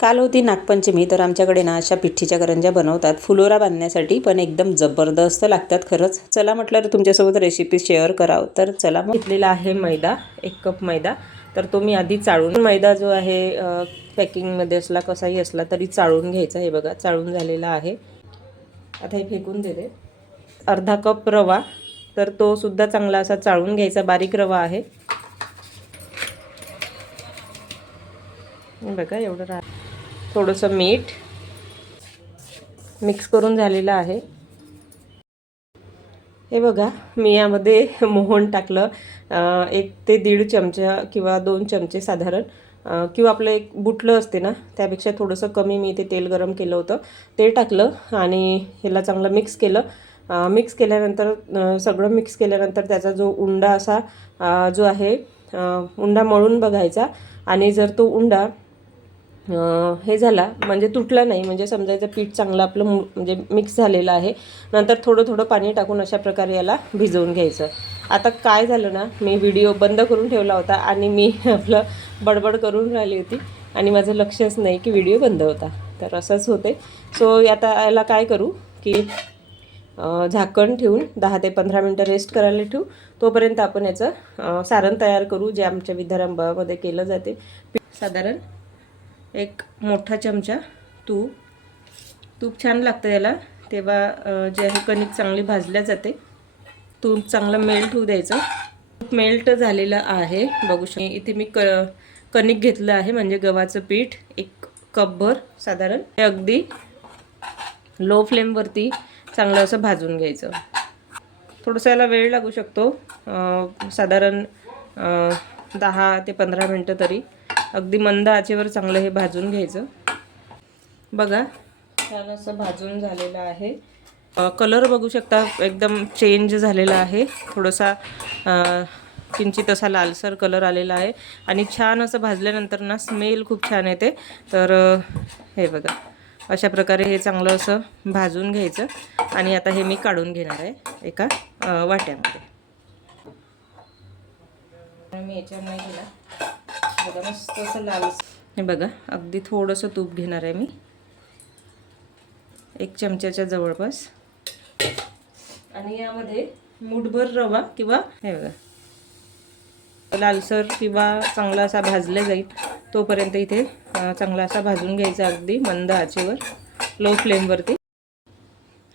काल होती नागपंचमी तर आमच्याकडे ना अशा पिठीच्या करंज्या बनवतात. फुलोरा बांधण्यासाठी पण एकदम जबरदस्त लागतात खरंच. चला म्हटलं तर तुमच्यासोबत रेसिपी शेअर करावं. तर चला मग. घेतलेला आहे मैदा एक कप मैदा. तर तो मी आधी चाळून मैदा जो आहे पॅकिंगमध्ये असला कसाही असला तरी चाळून घ्यायचा हे बघा. चाळून झालेला आहे. आता हे फेकून देते अर्धा कप रवा. तर तो सुद्धा चांगला असा चाळून घ्यायचा. बारीक रवा आहे. बघा एवढं राहा थोडंसं मीठ मिक्स करून झालेलं आहे. हे बघा मी यामध्ये मोहन टाकलं. एक ते दीड चमचा किंवा दोन चमचे साधारण किंवा आपलं एक बुटलं असते ना त्यापेक्षा थोडंसं कमी मी ते तेल गरम केलं होतं. ते टाकलं आणि ह्याला चांगलं मिक्स केलं. मिक्स केल्यानंतर सगळं मिक्स केल्यानंतर त्याचा जो उंडा असा जो आहे उंडा मळून बघायचा. आणि जर तो उंडा हे झाला. म्हणजे तुटला नाही. म्हणजे समजायचं पीठ चांगलं आपलं म्हणजे मिक्स झालेलं आहे. नंतर थोडं थोडं पाणी टाकून अशा प्रकारे याला भिजवून घ्यायचं. आता काय झालं ना मी व्हिडिओ बंद करून ठेवला होता आणि मी आपलं बडबड करून राहिली होती. आणि माझं लक्षच नाही की व्हिडिओ बंद होता. तर असंच होते सो आता याला काय करू की झाकण ठेवून दहा ते पंधरा मिनटं रेस्ट करायला ठेवू. तोपर्यंत आपण याचं सारण तयार करू जे आमच्या विद्यारंभामध्ये केलं जाते. साधारण एक मोठा चमचा तूप. तूप छान लागतं याला. तेव्हा जे आहे कणिक चांगली भाजल्या जाते. तूप चांगलं मेल्ट होऊ द्यायचं. तूप मेल्ट झालेलं आहे. बघू शक इथे मी क कणिक घेतलं आहे म्हणजे गव्हाचं पीठ. एक कपभर साधारण. हे अगदी लो फ्लेमवरती चांगलं असं भाजून घ्यायचं. थोडंसं याला वेळ लागू शकतो. साधारण दहा ते पंधरा मिनटं तरी. अगदी मंद आचेवर चांगलं हे भाजून घ्यायचं. बघा छान असं भाजून झालेलं आहे. कलर बघू शकता एकदम चेंज झालेला आहे. थोडासा किंचित असा लालसर कलर आलेला आहे. आणि छान असं भाजल्यानंतर ना स्मेल खूप छान येते. तर हे बघा अशा प्रकारे हे चांगलं असं भाजून घ्यायचं. आणि आता हे मी काढून घेणार आहे एका वाट्यामध्ये. मी याच्यामुळे गेला बघा मस्त असं लाल हे बघा अगदी थोडंसं तूप घेणार आहे मी. एक चमच्याच्या जवळपास. आणि यामध्ये मुठभर रवा किंवा हे बघा लालसर किंवा चांगला असा भाजला जाईल तोपर्यंत इथे चांगला असा भाजून घ्यायचा अगदी मंद आचेवर लो फ्लेमवरती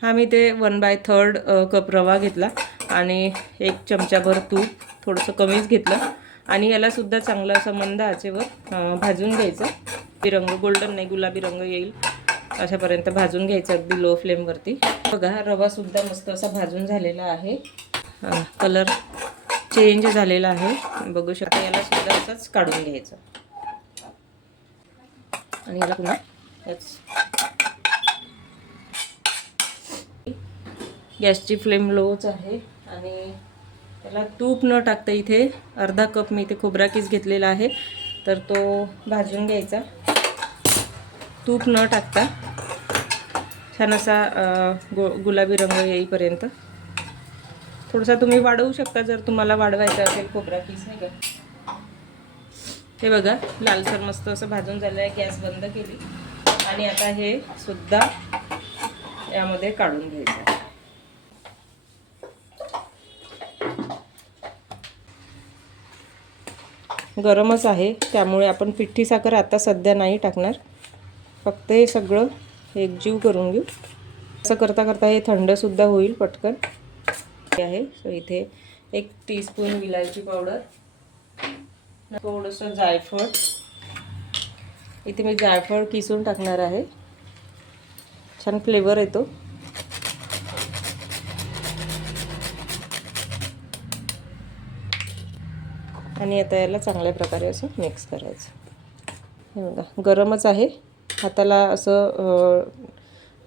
हा मी ते वन बाय थर्ड कप रवा घेतला आणि एक चमचाभर तूप थोडंसं कमीच घेतलं. आणि याला सुद्धा चांगलं असं मंद आचेवर भाजून घ्यायचं. ते रंग गोल्डन नाही गुलाबी रंग येईल. अशापर्यंत भाजून घ्यायचं अगदी लो फ्लेमवरती बघा रवासुद्धा मस्त असा भाजून झालेला आहे. कलर चेंज झालेला आहे. बघू शकता याला सुद्धा असंच काढून घ्यायचं. आणि याला पुन्हा याच गॅसची फ्लेम लोच आहे. आणि त्याला तूप न टाकता इथे अर्धा कप मी इथे खोबरा किस घेतलेला आहे. तर तो भाजून घ्यायचा. तूप न टाकता छान असा गो गुलाबी रंग येईपर्यंत. थोडासा तुम्ही वाढवू शकता जर तुम्हाला वाढवायचा असेल खोबरा किस नाही का? हे बघा लालसर मस्त असं भाजून झालं आहे गॅस बंद केली. आणि आता हे सुद्धा यामध्ये काढून घ्यायचं. गरमच आहे. त्यामुळे आपण पिठी साखर आता सध्या नाही टाकणार. फक्त हे सगळं एकजीव करून घेऊ. असं करता करता हे थंडसुद्धा होईल पटकन. हे आहे. सो इथे एक टीस्पून विलायची पावडर थोडंसं जायफळ. इथे मी जायफळ किसून टाकणार आहे. छान फ्लेवर येतो. आणि आता याला चांगल्या प्रकारे असं मिक्स करायचं. हे बघा गरमच आहे. हाताला असं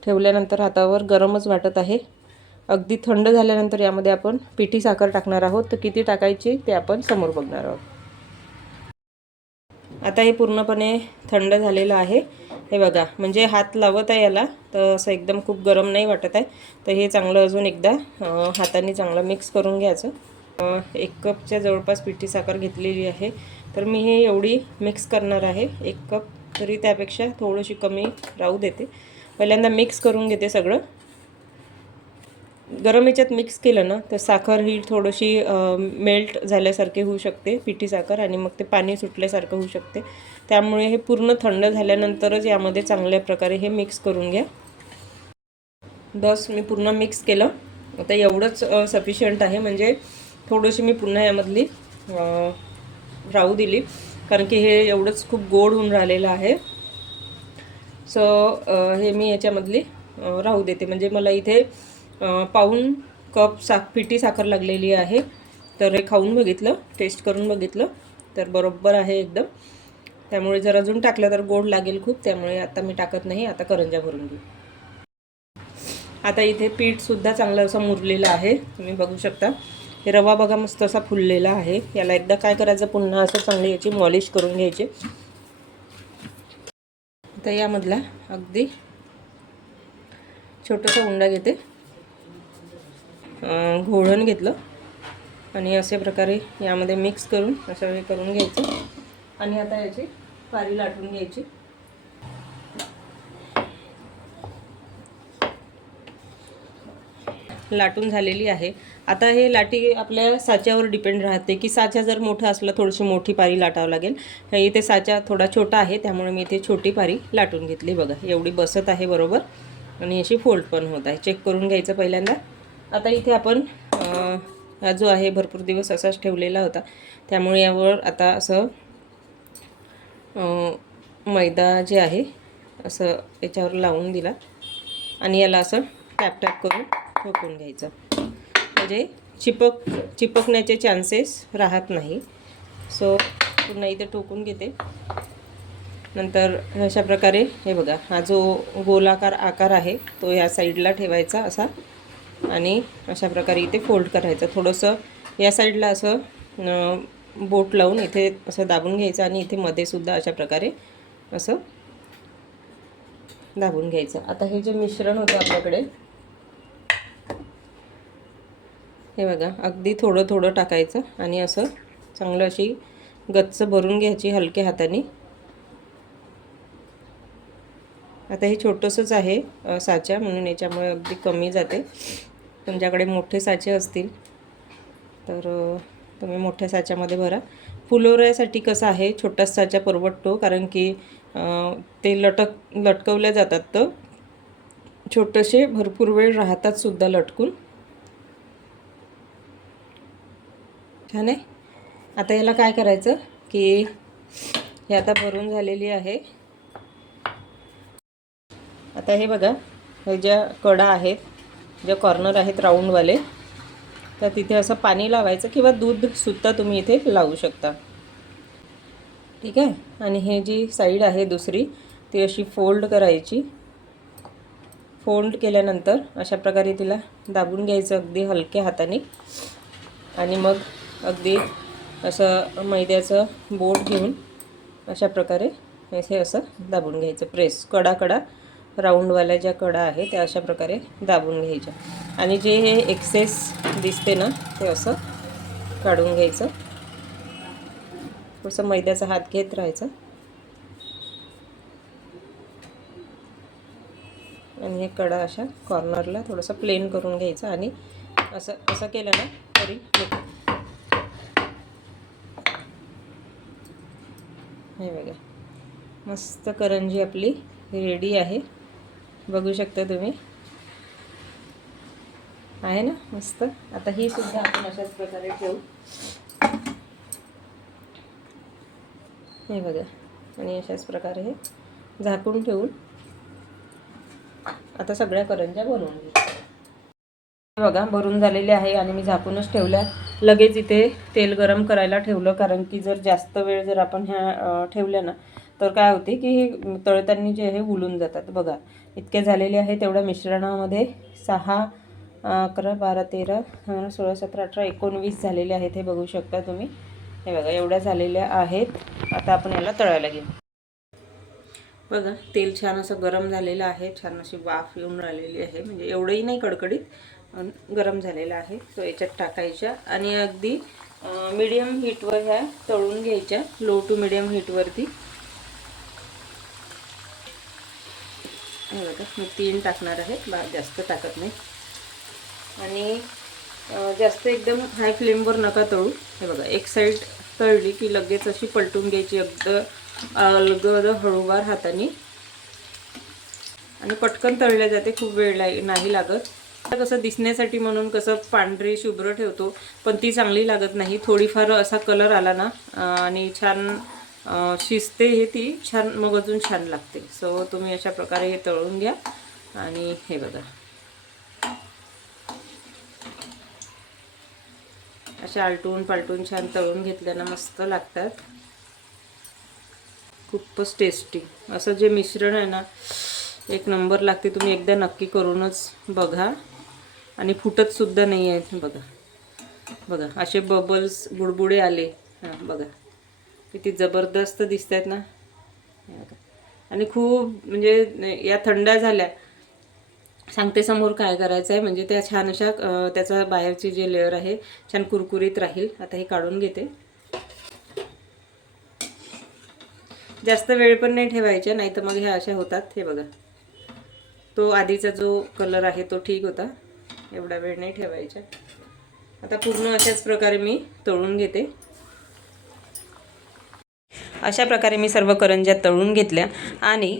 ठेवल्यानंतर हातावर गरमच वाटत आहे. अगदी थंड झाल्यानंतर यामध्ये आपण पिठी साखर टाकणार आहोत. तर किती टाकायची ते आपण समोर बघणार आहोत. आता हे पूर्णपणे थंड झालेलं आहे. हे बघा म्हणजे हात लावत आहे याला तर असं एकदम खूप गरम नाही वाटत आहे. तर हे चांगलं अजून एकदा हाताने चांगलं मिक्स करून घ्यायचं. एक कपच्या जवळपास पिठी साखर घेतलेली आहे. तर मी हे एवढी मिक्स करणार आहे. एक कप तरी त्यापेक्षा थोडीशी कमी राहू देते. पहिल्यांदा मिक्स करून घेते सगळं. गरम याच्यात मिक्स केलं ना तर साखर ही थोडीशी मेल्ट झाल्यासारखी होऊ शकते पिठी साखर आणि मग ते पाणी सुटल्यासारखं होऊ शकते. त्यामुळे हे पूर्ण थंड झाल्यानंतरच यामध्ये चांगल्या प्रकारे हे मिक्स करून घ्या. बस मी पूर्ण मिक्स केलं. आता एवढंच सफिशियंट आहे. म्हणजे थोडीशी मी पुन्हा यामधली राहू दिली. कारण की हे एवढंच खूप गोड होऊन राहिलेलं आहे. सो हे मी याच्यामधली राहू देते. म्हणजे मला इथे पाऊन कप सा पिठी साखर लागलेली आहे. तर हे खाऊन बघितलं टेस्ट करून बघितलं तर बरोबर आहे एकदम. त्यामुळे जर अजून टाकलं तर गोड लागेल खूप. त्यामुळे आता मी टाकत नाही आता करंजा भरून घेऊ. आता इथे पीठसुद्धा चांगलं असं मुरलेलं आहे. तुम्ही बघू शकता. हे रवा बघा मस्त असा फुललेला आहे. याला एकदा काय करायचं पुन्हा असं चांगली याची मॉलिश करून घ्यायची. आता यामधला अगदी छोटंसं उंडा घेते. घोळण घेतलं. आणि अशा प्रकारे यामध्ये मिक्स करून अशा वेळी करून घ्यायचं. आणि आता याची पारी लाटून घ्यायची. लाटून झालेली आहे. आता हे लाटी आपल्या साच्यावर डिपेंड राहते की साचा जर मोठा असला थोडीशी मोठी पारी लाटावं लागेल. इथे साचा थोडा छोटा आहे त्यामुळे मी इथे छोटी पारी लाटून घेतली बघा. एवढी बसत आहे बरोबर. आणि अशी फोल्ड पण होत आहे. चेक करून घ्यायचं पहिल्यांदा. आता इथे आपण हा जो आहे भरपूर दिवस असाच ठेवलेला होता. त्यामुळे यावर आता असं मैदा जे आहे असं याच्यावर लावून दिला. आणि याला असं टॅप टॅप करून ठोकून घ्यायचं. म्हणजे चिपक चिपकण्याचे चान्सेस राहत नाही. सो पुन्हा इथे ठोकून घेते. नंतर अशा प्रकारे हे बघा हा जो गोलाकार आकार आहे तो या साईडला ठेवायचा असा. आणि अशा प्रकारे इथे फोल्ड करायचं. थोडंसं या साईडला असं बोट लावून इथे असं दाबून घ्यायचं आणि इथे मध्येसुद्धा अशा प्रकारे असं दाबून घ्यायचं. आता हे जे मिश्रण होतं आपल्याकडे हे बघा अगदी थोडं थोडं टाकायचं आणि असं चांगलं अशी गच्च भरून घ्यायची हलक्या हाताने. आता हे छोटंसंच आहे साच्या साचा म्हणून याच्यामुळे अगदी कमी जाते. तुमच्याकडे मोठे साचे असतील तर तुम्ही मोठ्या साच्यामध्ये भरा. फुलोऱ्यासाठी कसं आहे छोटा साचा परवडतो कारण की ते लटक लटकवल्या जातात तर. छोटेसे भरपूर वेळ राहतात सुद्धा लटकून. छान आहे. आता याला काय करायचं की हे आता भरून झालेली आहे. आता हे बघा हे ज्या कडा आहेत ज्या कॉर्नर आहेत राऊंडवाले तर तिथे असं पाणी लावायचं किंवा दूधसुद्धा तुम्ही इथे लावू शकता. ठीक आहे? आणि हे जी साईड आहे दुसरी ती अशी फोल्ड करायची. फोल्ड केल्यानंतर अशा प्रकारे तिला दाबून घ्यायचं अगदी हलक्या हाताने. आणि मग अगदी असं मैद्याचं बोट घेऊन अशा प्रकारे हे असं दाबून घ्यायचं. प्रेस कडा कडा. राऊंडवाल्या ज्या कडा आहे त्या अशा प्रकारे दाबून घ्यायच्या. आणि जे हे एक्सेस दिसते ना ते असं काढून घ्यायचं. थोडंसं मैद्याचा हात घेत राहायचं. आणि हे कडा अशा कॉर्नरला थोडंसं प्लेन करून घ्यायचं. आणि असं असं केलं ना तरी हे बघा. मस्त करंजी आपली रेडी आहे. बघू शकता तुम्ही. आहे ना? मस्त. आता ही सुद्धा आपण अशाच प्रकारे ठेवू. हे बघा. आणि अशाच प्रकारे हे झाकून ठेवून आता सगळ्या करंज्या बनवून घेऊ. हे बघा भरून झालेले आहे आणि मी झाकूनच ठेवल्या लगेच इथे तेल गरम करायला ठेवलं कारण की जर जास्त वेळ जर आपण ह्या ठेवल्या ना तर काय होते की हे तळताना जे आहे उलून जातात. बघा इतके झालेले आहे तेवढ्या मिश्रणामध्ये सहा अकरा बारा तेरा सोळा सतरा अठरा एकोणवीस झालेले आहेत हे बघू शकता तुम्ही. हे बघा एवढ्या झालेल्या आहेत. आता आपण याला तळायला घेऊ. बघा तेल छान असं गरम झालेलं आहे. छान अशी वाफ येऊन राहिलेली आहे. म्हणजे एवढंही नाही कडकडीत गरम झालेला आहे. तो याच्यात टाकायच्या आणि अगदी मिडियम हीटवर ह्या तळून घ्यायच्या. लो टू मीडियम हीटवरती हे बघा मी तीन टाकणार आहे. बा जास्त टाकत नाही. आणि जास्त एकदम हाय फ्लेमवर नका तळू. हे बघा एक साईड तळली की लगेच अशी पलटून घ्यायची. अगदी अलगद हळूवार हाताने. आणि पटकन तळल्या जाते. खूप वेळ लाग नाही लागत. कसं दिसण्यासाठी म्हणून कसं पांढरी शुभ्र ठेवतो पण ती चांगली लागत नाही. थोडीफार असा कलर आला ना आणि छान शिजते हे ती छान मग अजून छान लागते. सो तुम्ही अशा प्रकारे हे तळून घ्या. आणि हे बघा. अशा आलटून पालटून छान तळून घेतल्यानं मस्त लागतात. खूपच टेस्टी असं जे मिश्रण आहे ना एक नंबर लागते तुम्ही एकदा नक्की करूनच बघा. आणि फुटतसुद्धा नाही आहेत बघा. बघा असे बबल्स बुडबुडे आले. हां बघा. किती जबरदस्त दिसत आहेत ना आणि खूप म्हणजे या थंड झाल्या. सांगते समोर काय करायचं आहे म्हणजे त्या छान अशा त्याचा बाहेरची जे लेअर आहे छान कुरकुरीत राहील. आता हे काढून घेते. जास्त वेळ पण नाही ठेवायच्या नाही तर मग ह्या अशा होतात. हे बघा. तो आधीचा जो कलर आहे तो ठीक होता. एवढा वेळ नाही ठेवायचा. आता पूर्ण अशाच प्रकारे मी तळून घेते. अशा प्रकारे मी सर्व करंज्या तळून घेतल्या. आणि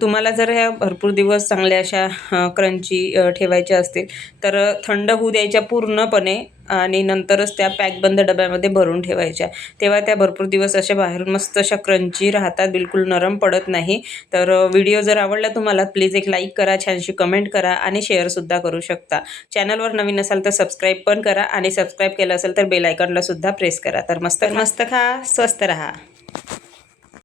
तुम्हाला जर ह्या भरपूर दिवस चांगल्या अशा क्रंची ठेवायच्या असतील तर थंड होऊ द्यायच्या पूर्णपणे आणि नंतरच त्या पॅकबंद डब्यामध्ये भरून ठेवायच्या. तेव्हा त्या भरपूर दिवस अशा बाहेरून मस्त अशा क्रंची राहतात बिलकुल नरम पडत नाही. तर व्हिडिओ जर आवडला तुम्हाला प्लीज एक लाईक करा छानशी कमेंट करा आणि शेअरसुद्धा करू शकता. चॅनलवर नवीन असाल तर सबस्क्राईब पण करा आणि सबस्क्राईब केलं असेल तर बेल प्रेस करा. तर मस्त मस्त खा स्वस्त रहा.